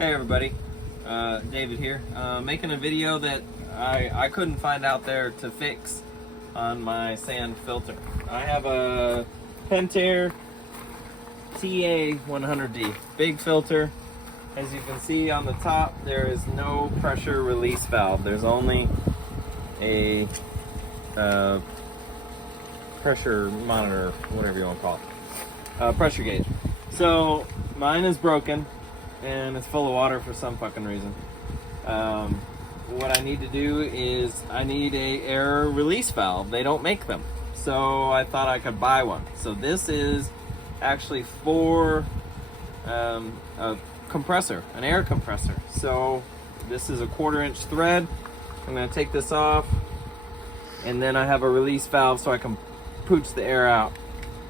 Hey everybody, David here, making a video that I couldn't find out there to fix on my sand filter. I have a Pentair TA100D, big filter. As you can see on the top, there is no pressure release valve. There's only a pressure monitor, whatever you want to call it, pressure gauge. So mine is broken and it's full of water for some fucking reason. What I need to do is I need a air release valve. They don't make them, so I thought I could buy one. So this is actually for a compressor, an air compressor. So this is a 1/4-inch thread. I'm going to take this off, and then I have a release valve so I can pooch the air out.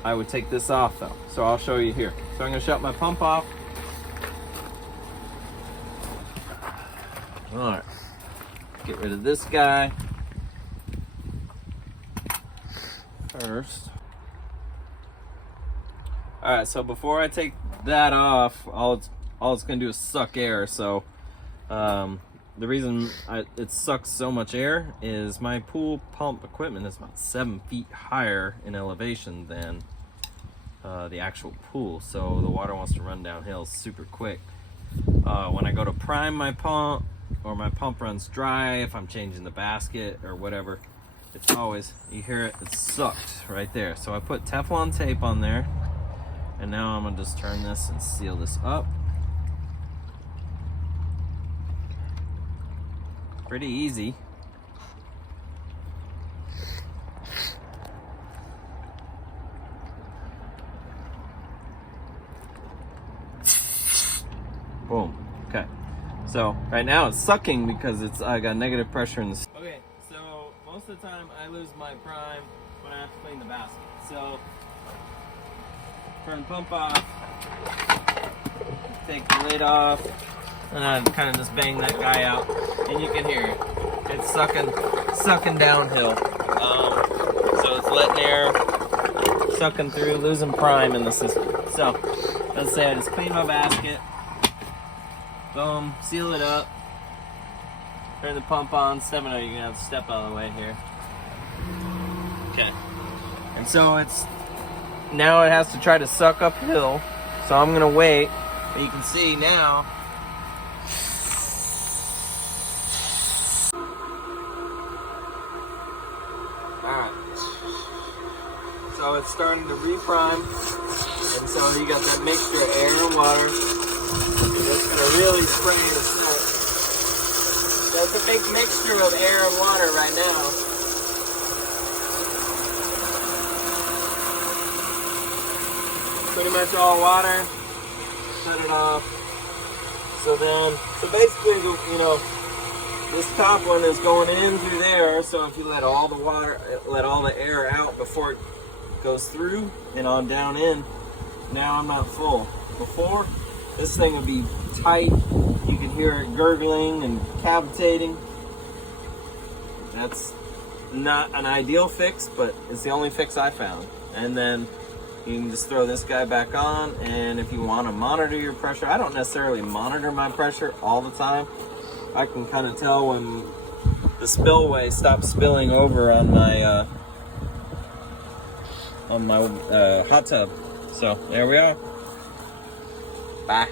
I would take this off though, so I'll show you here. So I'm going to shut my pump off. Alright, get rid of this guy first. Alright, so before I take that off, all it's going to do is suck air. So the reason it sucks so much air is my pool pump equipment is about 7 feet higher in elevation than the actual pool. So the water wants to run downhill super quick. When I go to prime my pump, or my pump runs dry, if I'm changing the basket or whatever, it's always, you hear it, it sucks right there. So I put Teflon tape on there, and now I'm gonna just turn this and seal this up. Pretty easy. Boom. Okay. So right now it's sucking because I got negative pressure in the. Okay, so most of the time I lose my prime when I have to clean the basket. So turn the pump off, take the lid off, and I kind of just bang that guy out, and you can hear it. It's sucking downhill. So it's letting air, sucking through, losing prime in the system. So let's say I just clean my basket. Boom, seal it up, turn the pump on. You're gonna have to step out of the way here. Okay. And so now it has to try to suck uphill. So I'm gonna wait, but you can see now. Alright. So it's starting to reprime. And so you got that mixture of air and water. It's going to really spray in the start. There's a big mixture of air and water right now. Pretty much all water. Shut it off. So basically, you know, this top one is going in through there. So if you let all the air out before it goes through and on down in, now I'm not full. Before, this thing would be tight. You can hear it gurgling and cavitating. That's not an ideal fix, but it's the only fix I found. And then you can just throw this guy back on, and if you want to monitor your pressure, I don't necessarily monitor my pressure all the time. I can kind of tell when the spillway stops spilling over on my hot tub. So there we are. Bye.